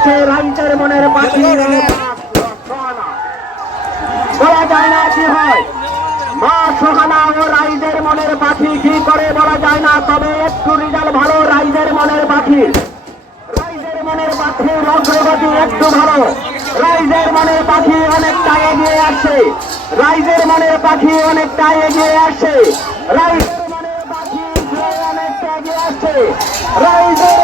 গেছে রাইজের মনের পাখি। বলা যায় না কি হয়। মা সোহানা ও রাইজের মনের পাখি কি করে বলা যায় না? তবে একটু রেজাল্ট ভালো, রাইজের মনের পাখি। রাইজের মনের পাখি, অগ্রগতি একটু ভালো। রাইজের মনের পাখি অনেকটা এগিয়ে আসছে। রাইজের মনের পাখি অনেকটা এগিয়ে আসছে। রাইজের মনের পাখি অনেকটা এগিয়ে আসছে। রাইজের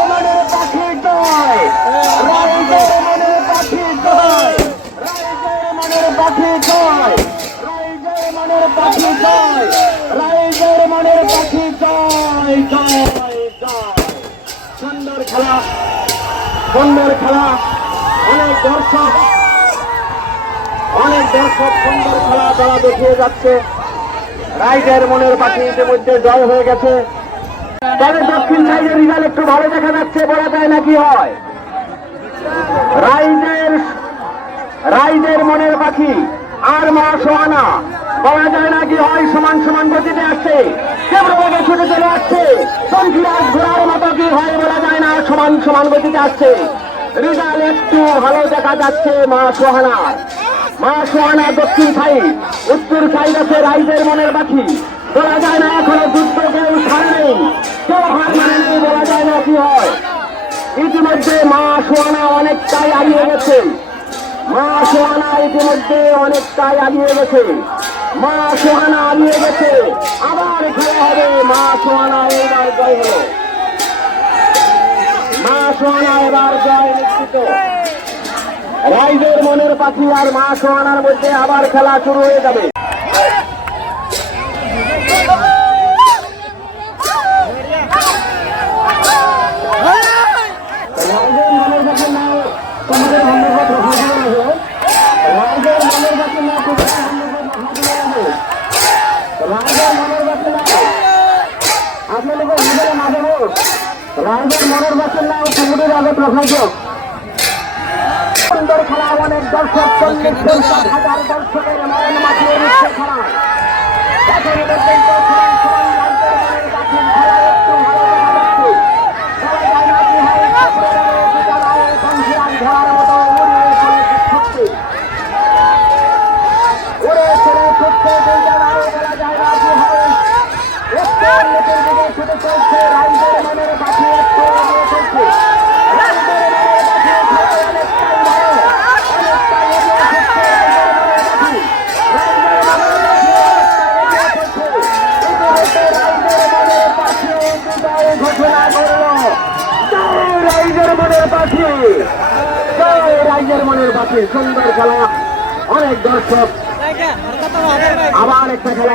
রাইজের অনেক দর্শক সুন্দর খেলা তারা দেখিয়ে যাচ্ছে। রাইজের মনের পাখি ইতিমধ্যে জয় হয়ে গেছে। তবে দক্ষিণ সাইডের রিজাল্ট একটু ভালো দেখা যাচ্ছে, বলা যায় না কি হয়। রাইজের রাইজের মনের পাখি, আর মা সোহানা। বলা যায় না কি হয়, সমান সমান গতিতে আসছে। তীব্রভাবে ছুটে চলে আসছে। সংখ্যার ঘোড়ার মতো কি হয়, বলা যায় না, সমান সমান গতিতে আসছে। রেজাল্ট একটু ভালো দেখা যাচ্ছে মা সোহানা। মা সোহানা দক্ষিণ সাইড, উত্তর সাইড আছে রাইজের মনের পাখি। বলা যায় না, এখনও যুদ্ধ কেউ ছাড় নেই। কেউ হার মানে বলা যায় না কি হয়। ইতিমধ্যে মা সোহানা অনেকটাই আগিয়ে গেছে। মা সোহানা ইতিমধ্যে অনেকটাই আগিয়ে গেছে। মা সোহানা আগিয়ে গেছে। আবার খেলা হবে মা সোহানা এবার জয় হলো। মা সোহানা এবার জয় নিশ্চিত। রাইজের মনের পাখি আর মা সোহানার মধ্যে আবার খেলা শুরু হয়ে যাবে। রাইজের মনের বাসের নাম কুমুদের আগে প্রশাসক সুন্দর খেলা, অনেক দর্শক, চল্লিশ হাজার দর্শকের মন মাতিয়ে খেলা এখন পর্যন্ত সমান সমান রাজ্যের মনের পাখির খেলা একটু ভালো দেখা যাচ্ছে। বলা যায় না কি হয়, চক্রের বিদ্যালয়ে সংখ্যার ধরার মতো উড়িয়ে চলে ছুটছে। উড়ে চলে ছুটছে বিদ্যালয়ে বলা যায় না কি হয়। একটু উন্নতির দিকে ছুটে চলছে রাইজের মনের পাখি একটু এগিয়ে চলছে রাইজের মনের পাখি খেলা অনেকটাই ভালো অনেকটাই এগিয়ে ছুটছে রাইজের মনের পাখি রাইজের মনের পাখি অনেকটাই এগিয়ে চলছে ইতিমধ্যে রাইজের মনের পাখি বিদায় রাইজের মনের পাখি। রাইজের মনের পাখি। সুন্দর খেলা। অনেক দর্শক। আবার একটা খেলা।